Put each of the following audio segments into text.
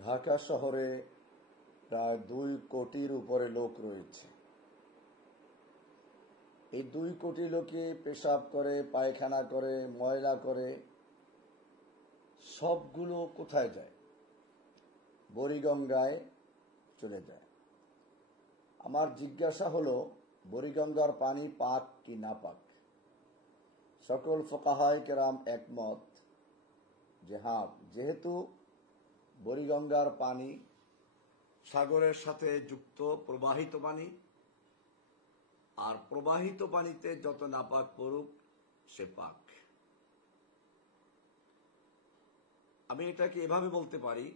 ঢাকা শহরে প্রায় 2 কোটির উপরে লোক রয়েছে। এই 2 কোটি লোকে পেশাব করে, পায়খানা করে, ময়লা করে, সবগুলো কোথায় যায়? বুড়িগঙ্গায় চলে যায়। আমার জিজ্ঞাসা হলো, বুড়িগঙ্গার পানি পাক কি না পাক? সকল ফুকাহায়ে কেরাম একমত যে হ্যাঁ, যেহেতু বুড়িগঙ্গার পানি সাগরের সাথে যুক্ত প্রবাহিত পানি, আর প্রবাহিত পানিতে যত নাপাক পড়ুক সে পাক। আমি এটাকে এভাবে বলতে পারি,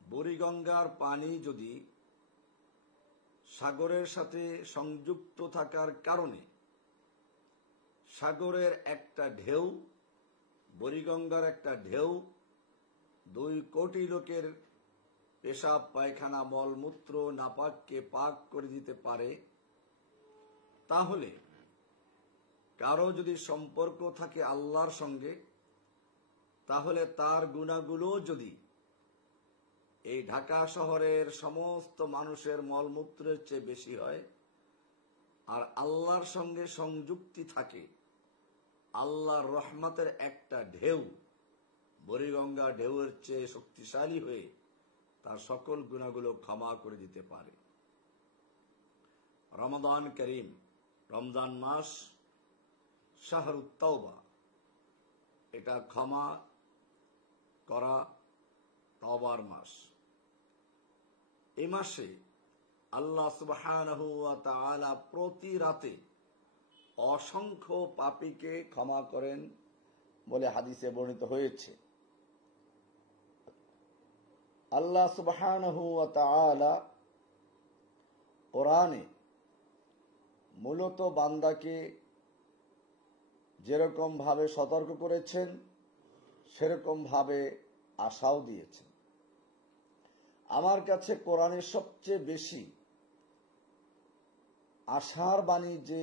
বুড়িগঙ্গার পানি যদি সাগরের সাথে সংযুক্ত থাকার কারণে সাগরের একটা ঢেউ, বুড়িগঙ্গার একটা ঢেউ 2 কোটি লোকের পেশাব, পায়খানা, মলমূত্র, নাপাককে পাক করে দিতে পারে, তাহলে কারো যদি সম্পর্ক থাকে আল্লাহর সঙ্গে, তাহলে তার গুনাহগুলো যদি এই ঢাকা শহরের সমস্ত মানুষের মলমূত্রের চেয়ে বেশি হয়, আর আল্লাহর সঙ্গে সংযুক্তি থাকে, আল্লাহর রহমতের একটা ঢেউ বুড়িগঙ্গা ঢেউয়ের চেয়ে শক্তিশালী হয়ে তার সকল গুনাহগুলো ক্ষমা করে দিতে পারে। রমাদান করিম, রমজান মাস, শাহরুত তাওবা, এটা ক্ষমা করা তওবার মাস। এই মাসে আল্লাহ সুবহানাহু ওয়া তাআলা প্রতি রাতে অসংখ্য পাপীকে ক্ষমা করেন বলে হাদিসে বর্ণিত হয়েছে। আল্লাহ সুবহানাহু ওয়া তাআলা কোরআনে মূলত বান্দাকে যেরকম ভাবে সতর্ক করেছেন, সেরকম ভাবে আশাও দিয়েছেন। আমার কাছে কোরআনের সবচেয়ে বেশি আশার বাণী, যে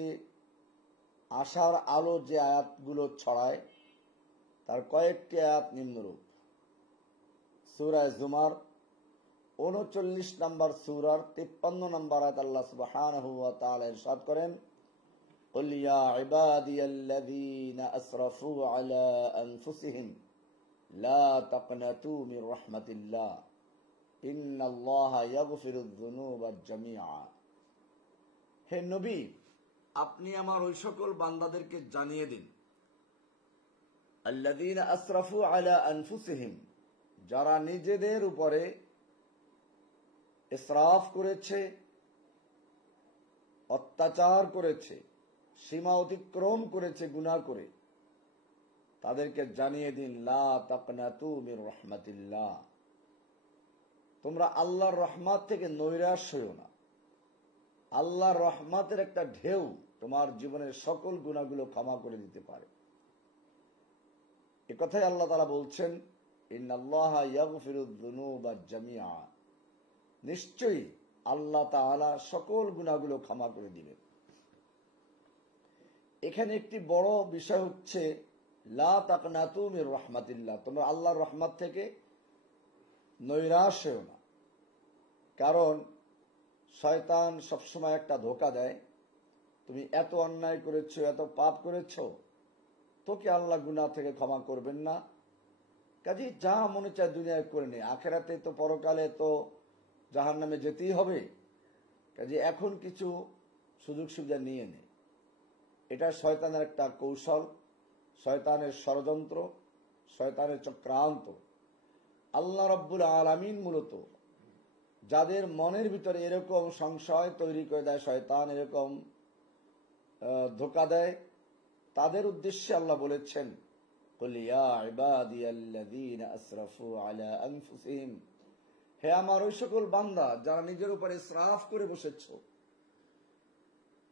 আশার আলো যে আয়াতগুলো ছড়ায়, তার কয়েকটি আয়াত নিম্নরূপ। সূরা জুমার 39 নম্বর সূরার 53 নম্বর আয়াত আল্লাহ সুবহানাহু ওয়া তাআলা ইরশাদ করেন, قل يا عبادي الذين أسرفوا على أنفسهم لا تقنطوا من رحمة الله إن الله يغفر الذنوب جميعا। হে নবী, আপনি আমার ওই সকল বান্দাদেরকে জানিয়ে দিন, আল্লাযীনা আসরাফু আলা আনফুসিহিম, যারা নিজেদের উপরে ইসরাফ করেছে, অত্যাচার করেছে, সীমা অতিক্রম করেছে গুনাহ করে, তাদেরকে জানিয়ে দিন, লা তাকনাতু মির রাহমাতিল্লাহ, তোমরা আল্লাহর রহমত থেকে নৈরাশ হইও না। আল্লাহর রহমতের একটা ঢেউ তোমার জীবনের সকল গুনাহগুলো ক্ষমা করে দিতে পারে। একথাই আল্লাহ তাআলা বলছেন, ইন্নাল্লাহা ইয়াগফিরুয যুনুবা জামিআ, নিশ্চয়ই আল্লাহ তাআলা সকল গুনাহগুলো ক্ষমা করে দিবেন। এখানে একটি বড় বিষয় হচ্ছে, লা তাকনাতু মির রাহমাতিল্লাহ, তোমরা আল্লাহর রহমত থেকে নৈরাশ হও না। কারণ শয়তান সবসময় একটা ধোঁকা দেয়, তুমি এত অন্যায় করেছো, এত পাপ করেছো, তোকে আল্লাহ গুনাহ থেকে ক্ষমা করবেন না, কাজেই যা মনে চায় দুনিয়ায় করে নে, আখেরাতে তো, পরকালে তো জাহান্নামে যেতেই হবে, কাজে এখন কিছু সুযোগ সুবিধা নিয়ে নে। এটা শয়তানের একটা কৌশল, শয়তানের ষড়যন্ত্র, শয়তানের চক্রান্ত। আল্লাহ রাব্বুল আলামিন মূলত যাদের মনের ভিতরে এরকম সংশয় তৈরি করে দেয়, শয়তান এরকম ধোঁকা দেয়, তাদের উদ্দেশ্যে আল্লাহ বলেছেন, কুল ইয়া ইবাদিয়াল্লাযীনা আসরাফু আলা আনফুসিহিম, হে আমার ওই সকল বান্দা যারা নিজের উপর ইসরাফ করে বসেছো,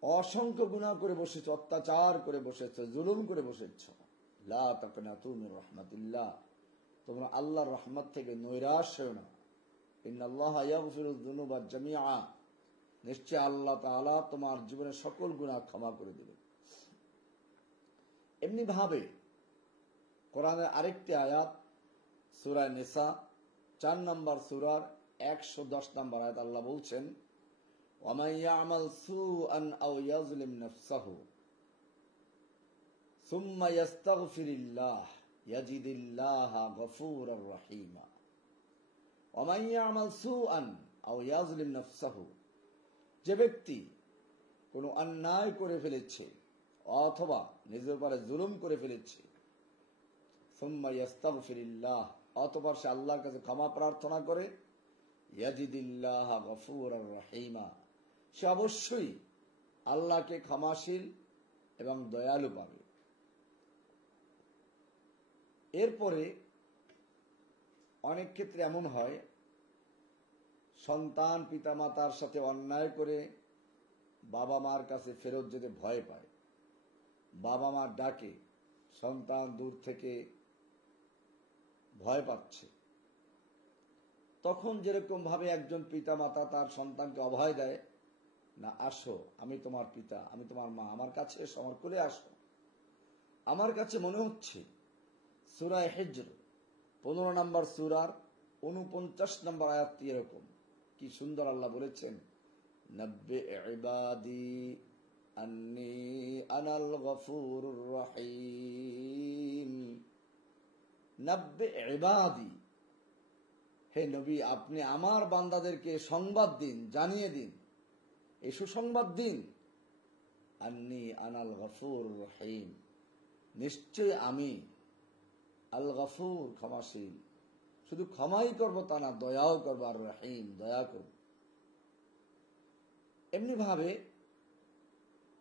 অসংখ্য গুনাহ করে বসেছো, অত্যাচার করে বসেছো, জুলুম করে বসেছো, লা তাকনাতু মির রাহমাতিল্লাহ, তোমরা আল্লাহর রহমত থেকে নৈরাশ হও না। ইন্নাল্লাহা ইয়াগফিরুয যুনুবা জামিআ, নিশ্চয় আল্লাহ তাআলা তোমার জীবনের সকল গুনাহ ক্ষমা করে দিবেন। এমনি ভাবে কোরআনের আরেকটি আয়াত সূরা নিসা 4 নম্বর সূরার 110 নম্বর আয়াত আল্লাহ বলছেন, ওয়ামান ইয়ামাল সুআন আও ইয়াজলিম নাফসাহু সুম্মা ইস্তাগফিরিল্লাহ ইয়াজিদিল্লাহা গফুরার রহিমা। ওয়ামান ইয়ামাল সুআন আও ইয়াজলিম নাফসাহু, যে ব্যক্তি কোনো অন্যায় করে ফেলেছে অথবা নিজের উপরে জুলুম করে ফেলেছে, সুম্মা ইস্তাগফিরিল্লাহ, অতঃপর সে আল্লাহর কাছে ক্ষমা প্রার্থনা করে, ইয়াজিদিল্লাহা গফুরার রহিমা, সে অবশ্যই আল্লাহকে ক্ষমাশীল এবং দয়ালু পাবে। এরপরে অনেক ক্ষেত্রে এমন হয়, সন্তান পিতামাতার সাথে অন্যায় করে বাবা মার কাছে ফেরত যেতে ভয় পায়, বাবা মার ডাকে সন্তান দূর থেকে ভয় পাচ্ছে। তখন যেরকম ভাবে একজন পিতামাতা তার সন্তানকে অভয় দেয়, না আসো, আমি তোমার পিতা, আমি তোমার মা, আমার কাছে এসো, আমার কোলে আসো। আমার কাছে মনে হচ্ছে সূরা হিজর 15 নম্বর সূরার 49 নম্বর আয়াতটি এরকম, কি সুন্দর আল্লাহ বলেছেন, নব্বি ইবাদি আন্নী আনাল গফুরুর রহিম। নব্বি ইবাদি, হে নবী আপনি আমার বান্দাদেরকে সংবাদ দিন, জানিয়ে দিন, এই সুসংবাদ দিন, আন্নী আনাল গফুর রহিম, নিশ্চয় আমি আল গফুর ক্ষমাশীল, শুধু ক্ষমাই করবো তা না, দয়াও করবো, আর রহিম দয়া করব। এমনি ভাবে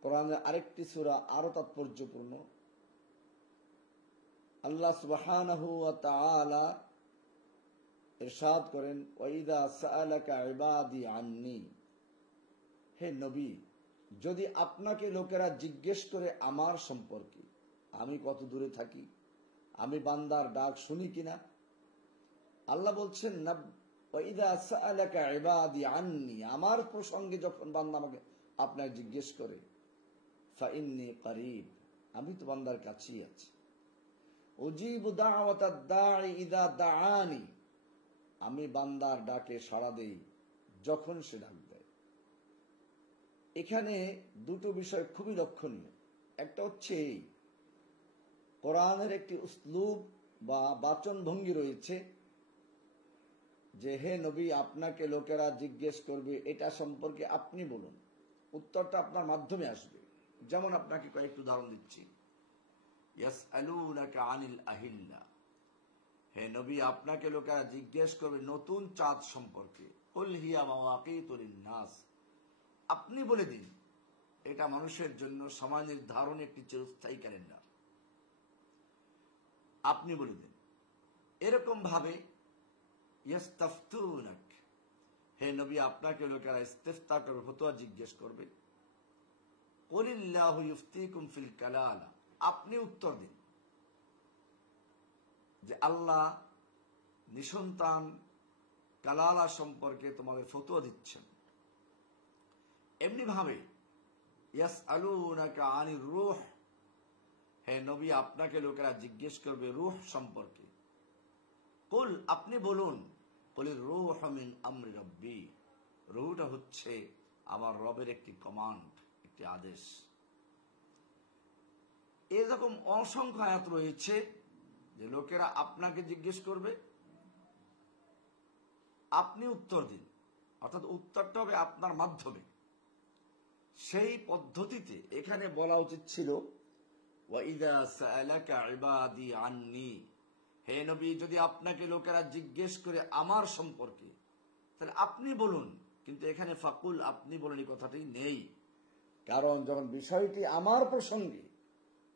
কোরআনের আরেকটি সূরা আরো তাৎপর্যপূর্ণ, আল্লাহ সুবহানাহু ওয়া তাআলা ইরশাদ করেন, ওয়াইদা সাআলাকা ইবাদি আন্নী, হে নবী যদি আপনাকে লোকেরা জিজ্ঞেস করে আমার সম্পর্কে, আমি কত দূরে থাকি, আমি বান্দার ডাক শুনি কিনা, আল্লাহ বলছেন না, ওয়াইদা সাআলাকা ইবাদি আন্নী, আমার প্রসঙ্গে যখন বান্দা আমাকে আপনাকে জিজ্ঞেস করে, ফাইন্নী করিব, আমি তো বান্দার কাছেই আছি, উজিবু দাওয়াতাদ দাঈ ইযা দাআনি, আমি বান্দার ডাকে সাড়া দেই যখন সে ডাক দেয়। এখানে দুটো বিষয় খুবই লক্ষণীয়। একটা হচ্ছে এই কোরআনের একটি উসলুব বা বাচন ভঙ্গি রয়েছে যে হে নবী আপনাকে লোকেরা জিজ্ঞেস করবে, এটা সম্পর্কে আপনি বলুন, উত্তরটা আপনার মাধ্যমে আসবে। যেমন আপনাকে কয়েকটি উদাহরণ দিচ্ছি, ইয়াসআলুনাকা আনিল আহিল্লা, হে নবী আপনাকে লোকেরা জিজ্ঞেস করবে নতুন চাঁদ সম্পর্কে, কুল হিয়া মাওয়াকিতু লিন-নাস, আপনি বলে দিন এটা মানুষের জন্য সময় নির্ধারণ একটি চিরস্থায়ী ক্যালেন্ডার, আপনি বলে দিন। এরকম ভাবে ইস্তাফতুনাক, হে নবী আপনাকে লোকেরা ইস্তিফতা করবে, ফতোয়া জিজ্ঞেস করবে, কুলিল্লাহু ইফতিকুম ফিল কালালা, আপনি উত্তর দিন যে আল্লাহ নিঃসন্তান কালালা সম্পর্কে তোমাদের ফতোয়া দিচ্ছেন। এমনি ভাবে ইয়াসআলুনাকা আনির রূহ, হে নবী আপনাকে লোকেরা জিজ্ঞেস করবে রূহ সম্পর্কে, কুল আপনি বলুন, কুলির রূহ মিন আমরি রাব্বি, রূহটা হচ্ছে আমার রবের একটি কমান্ড, একটি আদেশ। এরকম অসংখ্য আয়াত রয়েছে যে লোকেরা আপনাকে জিজ্ঞেস করবে, আপনি উত্তর দিন, অর্থাৎ উত্তরটা হবে আপনার মাধ্যমে। সেই পদ্ধতিতে এখানে বলা উচিত ছিল, ওয়াইদা সাআলাকা ইবাদি আন্নী, হে নবী যদি আপনাকে লোকেরা জিজ্ঞেস করে আমার সম্পর্কে, তাহলে আপনি বলুন, কিন্তু এখানে ফাকুল আপনি বলেন এই কথাটি নেই, কারণ যখন বিষয়টি আমার প্রসঙ্গে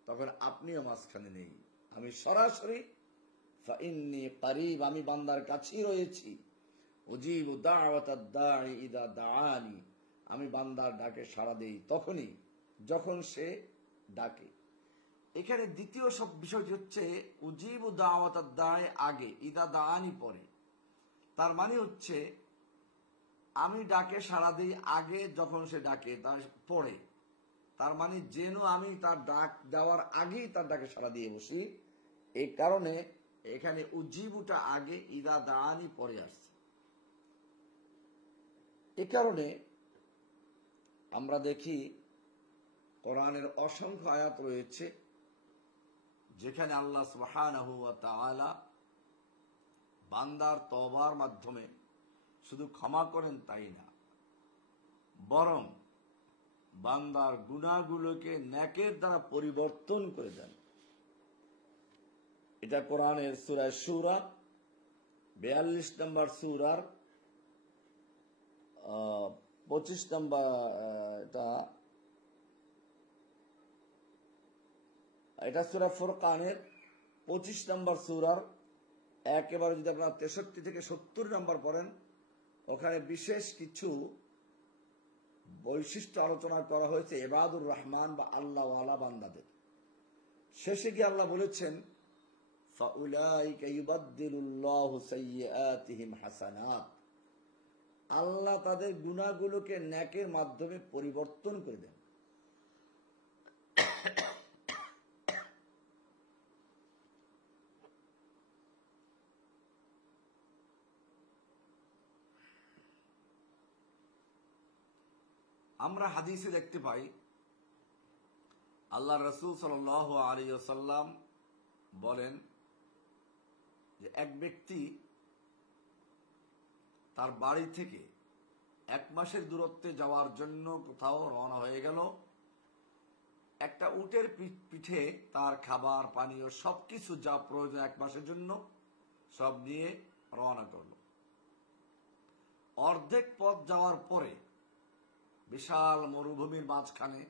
তখন আপনিও মাঝখানে নেই, আমি সরাসরি ফাইন্নী করিব, আমি বান্দার কাছেই রয়েছি, উজিবু দাওয়াতাদ দাঈ ইযা দাআনি, আমি বান্দার ডাকে সাড়া দেই তখনই যখন সে ডাকে। এখানে দ্বিতীয় সব বিষয়টি হচ্ছে উজিবু দাওয়াতাদ দাঈ আগে, ইযা দাআনি পরে। তার মানে হচ্ছে আমি ডাকে সাড়া দিই আগে, যখন সে ডাকে তার পরে। তার মানে যেন আমি তার ডাক দেওয়ার আগেই তার ডাকে সাড়া দিয়ে বসি। এই কারণে এখানে উজিবুটা আগে, ইদা দানি পরে আসছে। এ কারণে আমরা দেখি কোরআনের অসংখ্য আয়াত রয়েছে যেখানে আল্লাহ সুবহানাহু ওয়া তাআলা বান্দার তওবার মাধ্যমে শুধু ক্ষমা করেন তাই না, বরং বান্দার গুনাহগুলোকে নেকের দ্বারা পরিবর্তন করে দেন। এটা কোরআনের সূরা শূরা 42 নম্বর সূরার 25 নম্বর, এটা সূরা ফুরকানের 25 নম্বর সূরার একেবারে যদি আপনারা 63 থেকে 70 নম্বর পড়েন, ওখানে বিশেষ কিছু বৈশিষ্ট্য আলোচনা করা হয়েছে ইবাদুর রহমান বা আল্লাহ ওয়ালা বান্দাদের। শেষে গিয়ে আল্লাহ বলেছেন, ফাউলাইকা ইউবাদদিলুল্লাহু সাইয়্যাতিহিম হাসানাত, আল্লাহ তাদের গুনাহগুলোকে নেকের মাধ্যমে পরিবর্তন করে দেন। আমরা হাদিসে দেখতে পাই আল্লাহ রাসূল সাল্লাল্লাহু আলাইহি ওয়াসাল্লাম বলেন যে এক ব্যক্তি তার বাড়ি থেকে 1 মাসের দূরত্বে যাওয়ার জন্য কোথাও রওনা হয়ে গেল। একটা উটের পিঠে তার খাবার পানীয় সবকিছু যা প্রয়োজন 1 মাসের জন্য সব নিয়ে রওনা করল। অর্ধেক পথ যাওয়ার পরে বিশাল মরুভূমির মাঝখানে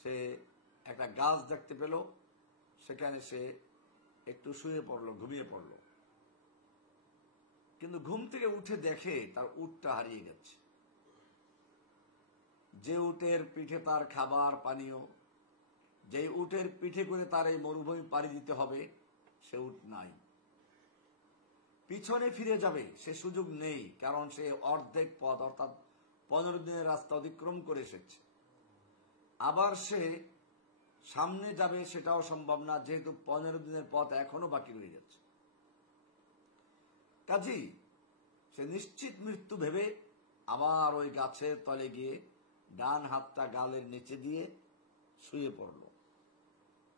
সে একটা গাছ দেখতে পেল, সেখানে সে একটু শুয়ে পড়ল, ঘুমিয়ে পড়ল। কিন্তু ঘুম থেকে উঠে দেখে তার উটটা হারিয়ে গেছে। যে উটের পিঠে তার খাবার পানীয়, যে উটের পিঠে করে তার এই মরুভূমি পাড়ি দিতে হবে, সে উট নাই। পিছনে ফিরে যাবে সে সুযোগ নেই, কারণ সে অর্ধেক পথ অর্থাৎ 15 দিনের রাস্তা অতিক্রম করে এসেছে। আবার সে সামনে যাবে সেটাও সম্ভব না, যেহেতু 15 দিনের পথ এখনো বাকি রয়ে যাচ্ছে। কাজী সে নিশ্চিত মৃত্যু ভেবে আবার ওই গাছের তলে গিয়ে ডান হাতটা গালের নিচে দিয়ে শুয়ে পড়ল,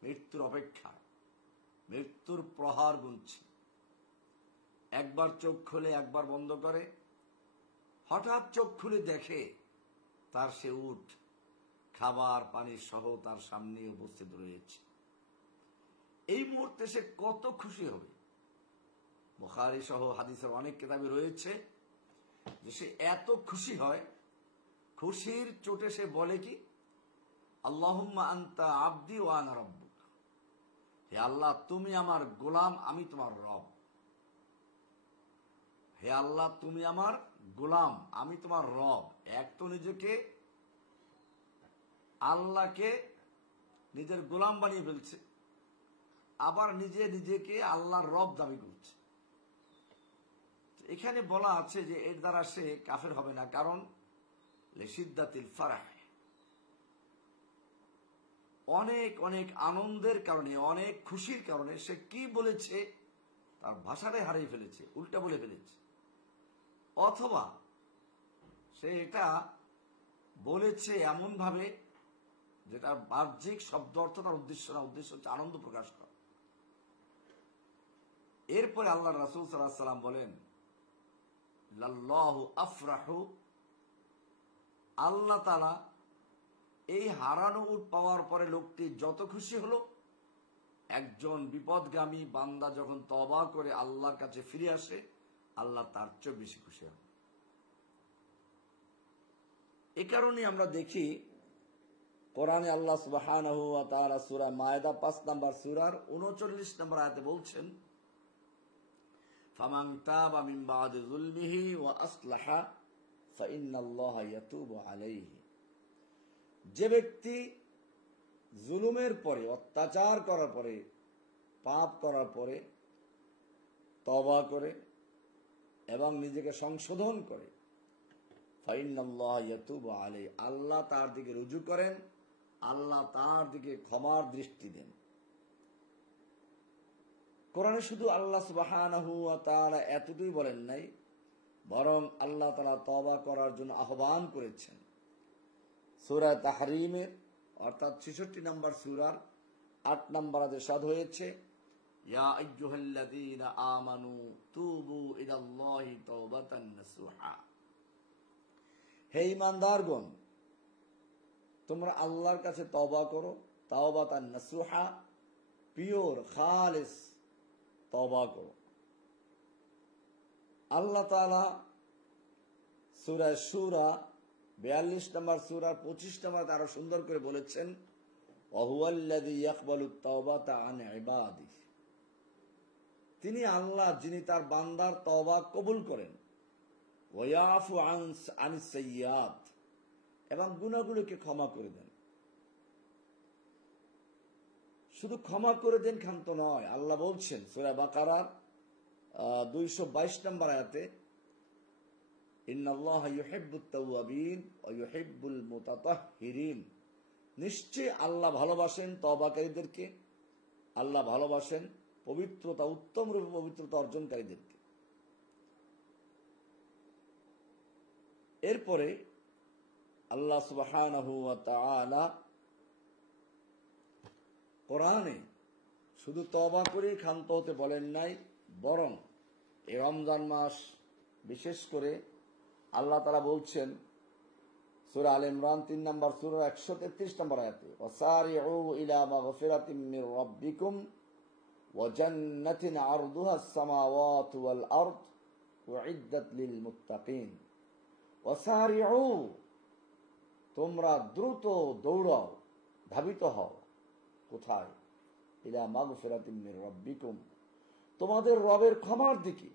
মৃত্যুর অপেক্ষায়, মৃত্যুর প্রহার গুনছে। একবার চোখ খুলে একবার বন্ধ করে, হঠাৎ চোখ খুলে দেখে তার সে উট খাবার পানি সহ তার সামনে উপস্থিত রয়েছে। এই মুহূর্তে সে কত খুশি হবে। বুখারী সহ হাদিসের অনেক কিতাবে রয়েছে যে সে এত খুশি হয়, খুশির চোটে সে বলে কি, আল্লাহুম্মা আনতা আবদি ওয়া আনা রাব্বুক, হে আল্লাহ তুমি আমার গোলাম, আমি তোমার রব। হে আল্লাহ তুমি আমার গোলাম, আমি তোমার রব। এক তো নিজেকে আল্লাহকে নিজের গোলাম বানিয়ে ফেলছে, আবার নিজে নিজেকে আল্লাহর রব দাবি করছে। এখানে বলা আছে যে এর দ্বারা সে কাফের হবে না, কারণ লিশিদ্দাতিল ফারাহ, অনেক অনেক আনন্দের কারণে, অনেক খুশির কারণে সে কি বলেছে তার ভাষাটাই হারিয়ে ফেলেছে, উল্টা বলে ফেলেছে। অথবা সে এটা বলেছে এমন ভাবে যেটা বাহ্যিক শব্দ অর্থ তার উদ্দেশ্য না, উদ্দেশ্য হচ্ছে আনন্দ প্রকাশ করা। এরপরে আল্লাহ রাসূল সাল্লাল্লাহু আলাইহি ওয়াসাল্লাম বলেন, লাল্লাহু আফরাহু, আল্লাহ তাআলা এই হারানো উট পাওয়ার পরে লোকটি যত খুশি হলো, একজন বিপদগামী বান্দা যখন তওবা করে আল্লাহর কাছে ফিরে আসে, আল্লাহ তার চেয়ে বেশি খুশি হন। এ কারণে আমরা দেখি কোরআনে আল্লাহ সুবহানাহু ওয়া তাআলা সূরা মায়েদা 5 নম্বর সূরার 39 নম্বর আয়াতে বলছেন, ফামান তাবা মিন বাদি যুলমিহি ওয়া আসলাহা ফাইন্নাল্লাহা ইয়াতুবু আলাইহি, যে ব্যক্তি জুলুমের পরে, অত্যাচার করার পরে, পাপ করার পরে তওবা করে এবং নিজেকে সংশোধন করে, ফাইন্নাল্লাহা ইয়াতুবু আলাইহি, আল্লাহ তার দিকে রুজু করেন, আল্লাহ তার দিকে ক্ষমার দৃষ্টি দেন। কোরআনে শুধু আল্লাহ সুবহানাহু ওয়া তাআলা এতটুকুই বলেন নাই, বরং আল্লাহ তাআলা তওবা করার জন্য আহ্বান করেছেন। সূরা তাহরিমের অর্থাৎ 66 নম্বর সূরার 8 নম্বর আয়াতে ইরশাদ হয়েছে, ইয়া আইয়ুহাল্লাযীনা আমানু তুবু ইলাল্লাহি তাওবাতান নাসুহা। হে ঈমানদারগণ, তোমরা আল্লাহর কাছে তওবা করো, তাওবাতান নাসুহা, পিওর খালিস তওবা করো। আল্লাহ তাআলা সূরা শুরা 42 নম্বর সূরার 25 নম্বর আরো সুন্দর করে বলেছেন, ওয়া হুয়াল্লাযী ইয়াকবালুত তাওবাতা আন ইবাদিহি। তিনি আল্লাহ যিনি তার বান্দার তওবা কবুল করেন, ওয়া ইয়াফু আনিস সাইয়্যাত, এবং গুনাহগুলোকে ক্ষমা করে দেন। শুধু ক্ষমা করে দেন ক্ষান্ত নয়, আল্লাহ বলছেন সূরা বাকারার 222 নম্বর আয়াতে, ইন্নাল্লাহা ইউহিব্বুত তাওয়াবিন ওয়া ইউহিব্বুল মুতাতাহহিরিন। নিশ্চয় আল্লাহ ভালোবাসেন তওবাকারীদেরকে, আল্লাহ ভালোবাসেন পবিত্রতা, উত্তম রূপে পবিত্রতা অর্জনকারীদেরকে। এরপরে আল্লাহ সুবহানাহু ওয়া তাআলা কোরআনে শুধু তওবা করে ক্ষান্ত হতে বলেন নাই, বরং এই রমজান মাস বিশেষ করে আল্লাহ তাআলা বলছেন সূরা আলে ইমরান 3 নম্বর সূরা 133 নম্বর আয়াতে, ওয়াসারিউ ইলা মাগফিরাতিম মির রাব্বিকুম ওয়া জান্নাতিন আরদুহাস সামাওয়াতু ওয়াল আরদ উইদ্দাত লিল মুত্তাকিন। ওয়াসারিউ, তোমরা দ্রুত দৌড়াও, ধাবিত হও। কোথায়? ইলা মাগফিরাতিম মির রাব্বিকুম, তোমাদের রবের ক্ষমার দিকে।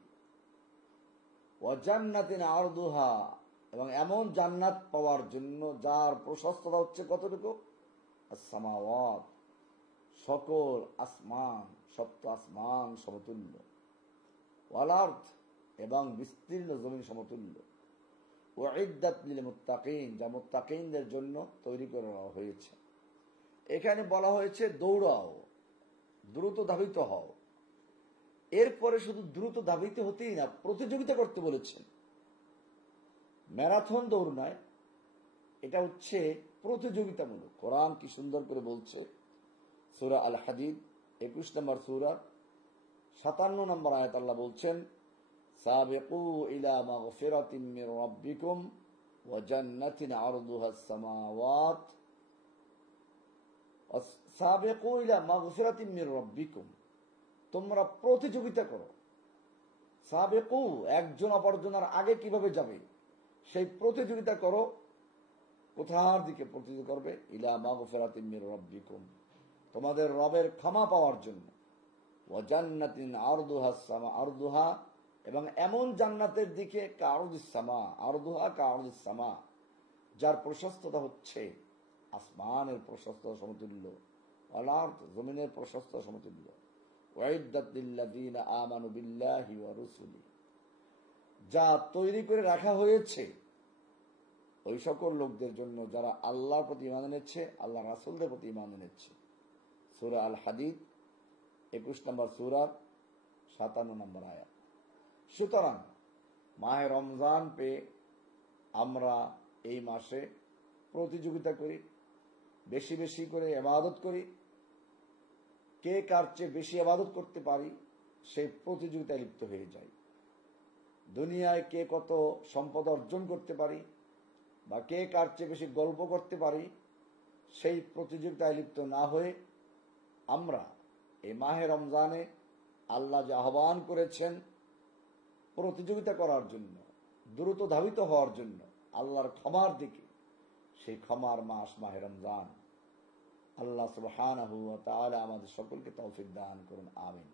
ওয়া জান্নাতিন আরদুহা, এবং এমন জান্নাত পাওয়ার জন্য যার প্রশস্ততা হচ্ছে কতটুকু? as-সামাওয়াত, সকল আসমান, সপ্ত আসমান সমতুল্য, ওয়াল আরদ, এবং বিস্তীর্ণ জমিন সমতুল্য, উইদ্দাত লিল মুত্তাকিন, যা মুত্তাকিনদের জন্য তৈরি করা হয়েছে। এখানে বলা হয়েছে দৌড়াও, দ্রুত ধাবিত হও। এরপরে শুধু দ্রুত ধাবিত হতেই না, প্রতিযোগিতা করতে বলেছেন। ম্যারাথন দৌড় নয়, এটা হচ্ছে প্রতিযোগিতামূলক। কোরআন কি সুন্দর করে বলছে, সূরা আল হাদিদ 21 নম্বর সূরা 57 নম্বর আয়াত আল্লাহ বলছেন, সাবিকু ইলা মাগফিরাতিম মির রাব্বিকুম ওয়া জান্নাতিন আরদুহাস সামাওয়াত, সাবিকু ইলা মাগফিরাতিম মির রাব্বিকুম, তোমরা প্রতিযোগিতা করো। সাবিকু, একজন অপরজনের আগে কিভাবে যাবে সেই প্রতিযোগিতা করো। কোথার দিকে প্রতিযোগিতা করবে? ইলা মাগফিরাতিম মির রাব্বিকুম, তোমাদের রবের ক্ষমা পাওয়ার জন্য। ওয়া জান্নাতিন আরদুহাস সামা, আরদুহা, এবং এমন জান্নাতের দিকে কারদিস সামা, আরদুহা কারদিস সামা, যার প্রশস্ততা হচ্ছে আসমানের প্রশস্ততা সমতুল্য, ওয়াল আরদ, জমিনের প্রশস্ততা সমতুল্য। উইদ্দাত লিল্লাযীনা আমানু বিল্লাহি ওয়া রাসূলিহি, যা তৈরি করে রাখা হয়েছে ওই সকল লোকদের জন্য যারা আল্লাহর প্রতি ঈমান এনেছে, আল্লাহ রাসূলদের প্রতি ঈমান এনেছে। সূরা আল হাদিদ 21 নম্বর সূরার 57 নম্বর আয়াত। সুতরাং মাহে রমজান পেয়ে আমরা এই মাসে প্রতিযোগিতা করি, বেশি বেশি করে ইবাদত করি। কে কার চেয়ে বেশি ইবাদত করতে পারি সেই প্রতিযোগিতায় লিপ্ত হয়ে যায়। দুনিয়ায় কে কত সম্পদ অর্জন করতে পারি বা কে কার চেয়ে বেশি গল্প করতে পারি সেই প্রতিযোগিতায় লিপ্ত না হয়ে আমরা এই মাহে রমজানে আল্লাহ যে আহ্বান করেছেন প্রতিযোগিতা করার জন্য, দ্রুত ধাবিত হওয়ার জন্য আল্লাহর ক্ষমার দিকে, সেই ক্ষমার মাস মাহে রমজান। আল্লাহ সুবহানাহু ওয়া তাআলা আমাদের সকলকে তৌফিক দান করুন, আমিন।